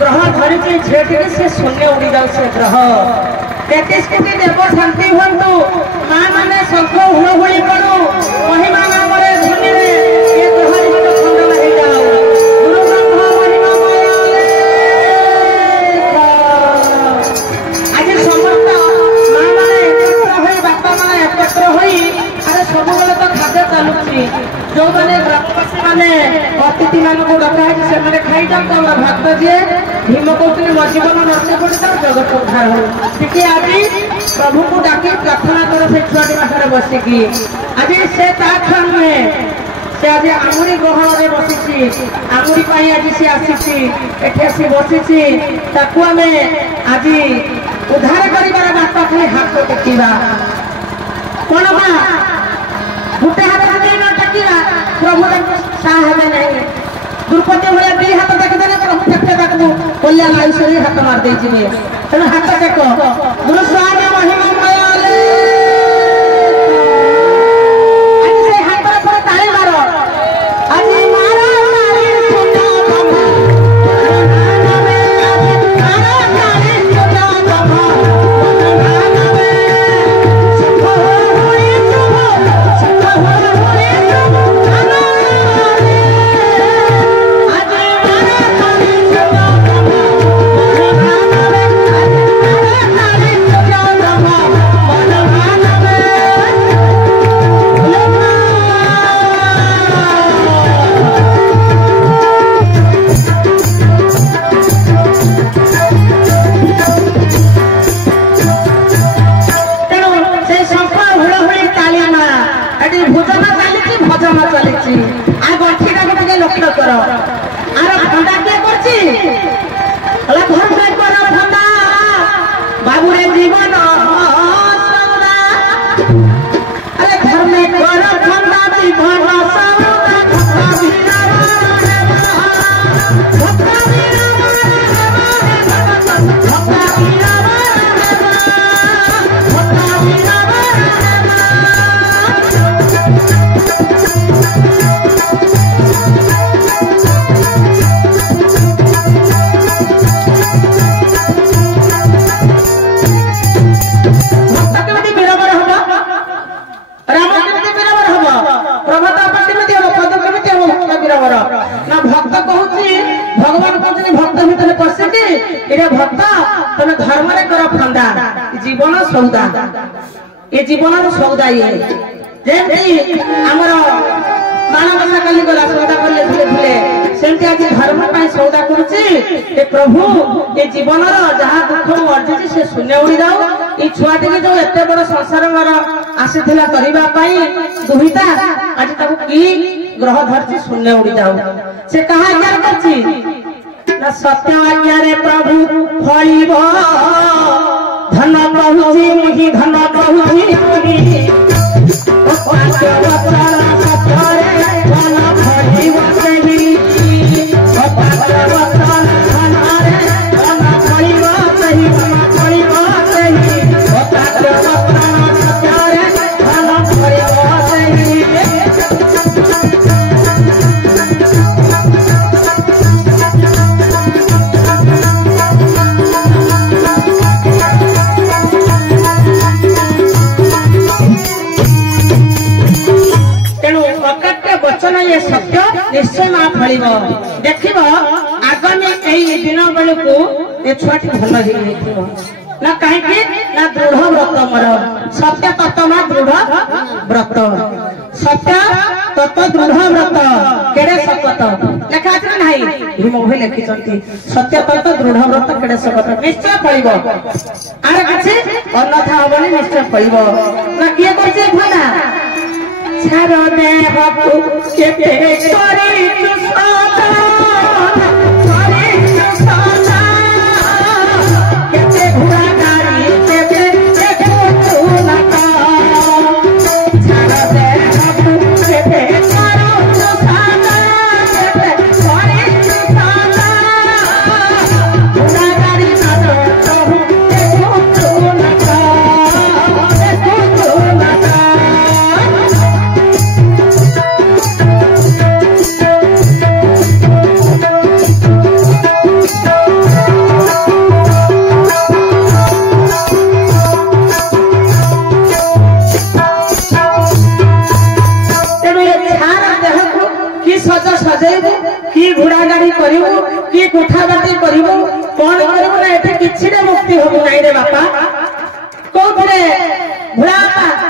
ग्रह धरी झीटी से शून्य उड़ी जाऊ से ग्रह 33 कोटी देव शांति हूँ माँ मैंने शंख हुड़हुड़ी करू महिमा नाम धुनी ये ग्रह खंडन हो जाऊ गुरु ब्रह्म महिमा आज समस्त माँ मैंने एकत्र हो बापा मैंने एकत्र हो सब तो खाद्य चलुची जो मैंने ग्रामवासी मैंने अतिथि मान को डका है खाई जाता भक्त जी भीम कहते मो जीवन नष्ट कर जगत उद्धार हो टी आज प्रभु को डाकी प्रार्थना कर से छुआटी पाखे बसिकी आज से छुआ नुहे से आज आमुरी ग्रहण में बसी आमुरी आज सी आसी बसी आम आज उद्धार कर बात खाली हाथ टेकिवा कौन बा गोटे हाथ न टेकिवा प्रभु साहे नहीं दुर्पति भाया दी हाथ देखदे प्रभु टेके कल्याण आयुष हाथ मार दे तेणु हाथ टेक गुरु स्वामी महिमा जीवन सौदा ये जीवन सौदा ये आमर माणबसा कल गला सौदा कले सेमती आज धर्म सौदा कर प्रभु ये जीवन जहाँ दुख अर्जी से शून्य उड़ी जाऊ ये छुआटी जो एत बड़ संसार आसी करने दुहिता आज कि ग्रह धरती शून्य उड़ी जाऊ से कहा क्या कर सत्य आज्ञा प्रभु फल धन बहुजी मुहि धन बहुजी मुहि ये सत्य निश्चय माँ फल देख आगामी दिन बेलू ये छुआटी भल हो ना कहीं ना दृढ़ व्रत मोर सत्य तत्मा दृढ़ व्रत सत्य तत्व दृढ़ व्रत केड़े शपथ लेखा আছে না এই মোবাইল লিখিছন্তি सत्य तत्व दृढ़ व्रत केड़े शपथ निश्चय पड़िबो आर किछि अन्यथा हबनी निश्चय पड़िबो ना किए करछे भला छारो दे बापू केते करी तू सादा कि कथाबार्ता करिवो कोन करिवो ना एते किछि रे मुक्ति होबो नै रे बापा कोथरे भुलापा